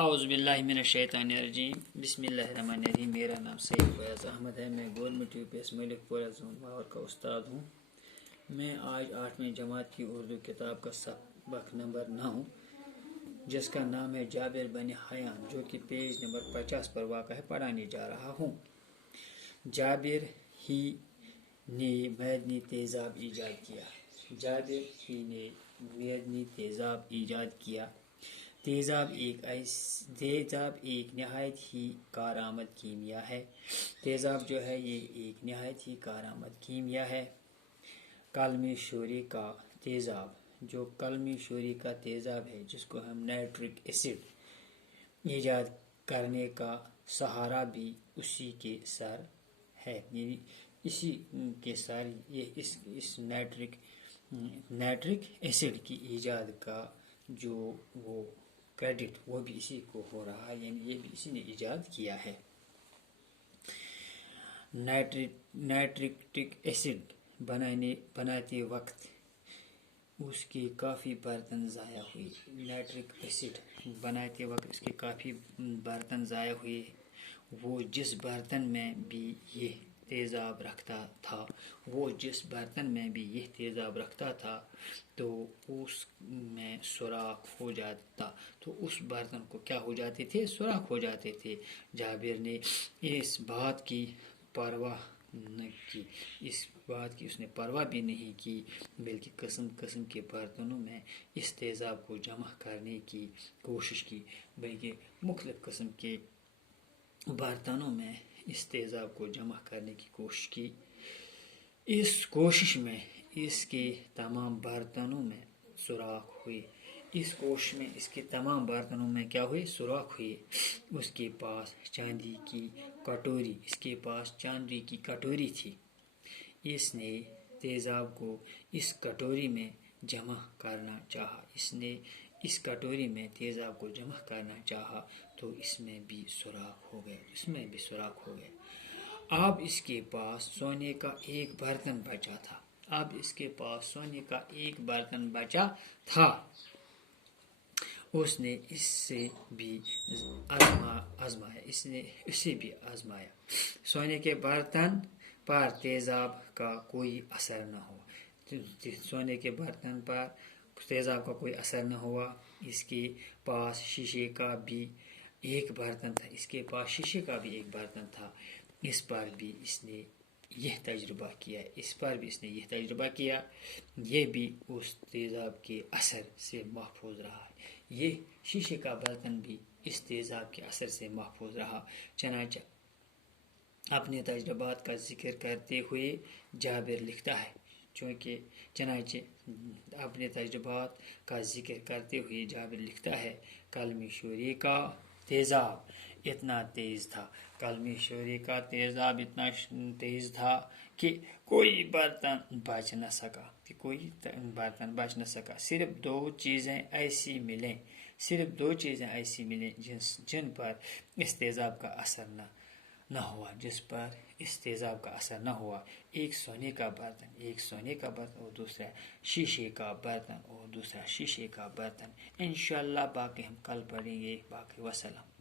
اعوذ باللہ من الشیطان الرجیم بسم اللہ الرحمن الرحیم۔ میرا نام سید فیاض احمد ہے۔ میں گورنمنٹ یو پی ایس ملک پورہ زون لاہور کا استاد ہوں۔ میں آج 8ویں جماعت کی اردو کتاب کا سبق نمبر 9 جس کا نام ہے جابر بن حیان، جو کہ پیج نمبر 50 پر واقع ہے، پڑھانے جا رہا ہوں۔ جابر ہی نے معدنی تیزاب ایجاد کیا۔ جابر ہی نے معدنی تیزاب ایجاد کیا۔ تیزاب ایک نہایت ہی کارآمد کیمیا ہے۔ تیزاب جو ہے یہ ایک نہایت ہی کارآمد کیمیا ہے۔ کالمی شوری کا تیزاب، جو کالمی شوری کا تیزاب ہے، جس کو ہم نائٹرک ایسڈ ایجاد کرنے کا سہارا بھی اسی کے سر ہے، یعنی اسی کے سر یہ اس نائٹرک ایسڈ کی ایجاد کا جو وہ کریڈٹ وہ بھی اسی کو ہو رہا ہے، یعنی یہ بھی اسی نے ایجاد کیا ہے۔ نائٹرک ایسڈ بناتے وقت اس کے کافی برتن ضائع ہوئے۔ نائٹرک ایسڈ بناتے وقت اس کے کافی برتن ضائع ہوئے۔ وہ جس برتن میں بھی یہ تیزاب رکھتا تھا تو اس میں سوراخ ہو جاتا، تو اس برتن کو کیا ہو جاتے تھے؟ سوراخ ہو جاتے تھے۔ جابر نے اس بات کی پرواہ نہ کی، اس نے پرواہ بھی نہیں کی، بلکہ قسم قسم کے برتنوں میں اس تیزاب کو جمع کرنے کی کوشش کی، بلکہ مختلف قسم کے برتنوں میں اس تیزاب کو جمع کرنے کی کوشش کی۔ اس کوشش میں اس کے تمام برتنوں میں سوراخ ہوئے۔ اس کوشش میں اس کے تمام برتنوں میں کیا ہوئے؟ سوراخ ہوئے۔ اس کے پاس چاندی کی کٹوری تھی۔ اس نے تیزاب کو اس کٹوری میں جمع کرنا چاہا۔ تو اس میں بھی سوراخ ہو گئے۔ اب اس کے پاس سونے کا ایک برتن بچا تھا۔ اس نے اسے بھی آزمایا۔ سونے کے برتن پر تیزاب کا کوئی اثر نہ ہوا۔ اس کے پاس شیشے کا بھی ایک برتن تھا۔ اس پر بھی اس نے یہ تجربہ کیا۔ یہ بھی اس تیزاب کے اثر سے محفوظ رہا۔ یہ شیشے کا برتن بھی اس تیزاب کے اثر سے محفوظ رہا۔ چنانچہ اپنے تجربات کا ذکر کرتے ہوئے جابر لکھتا ہے، کالمی شوری کا تیزاب اتنا تیز تھا کہ کوئی برتن بچ نہ سکا۔ صرف دو چیزیں ایسی ملیں جن پر اس تیزاب کا اثر نہ ہوا، ایک سونے کا برتن اور دوسرا شیشے کا برتن۔ انشاءاللہ باقی ہم کل پڑھیں گے۔ باقی وسلام۔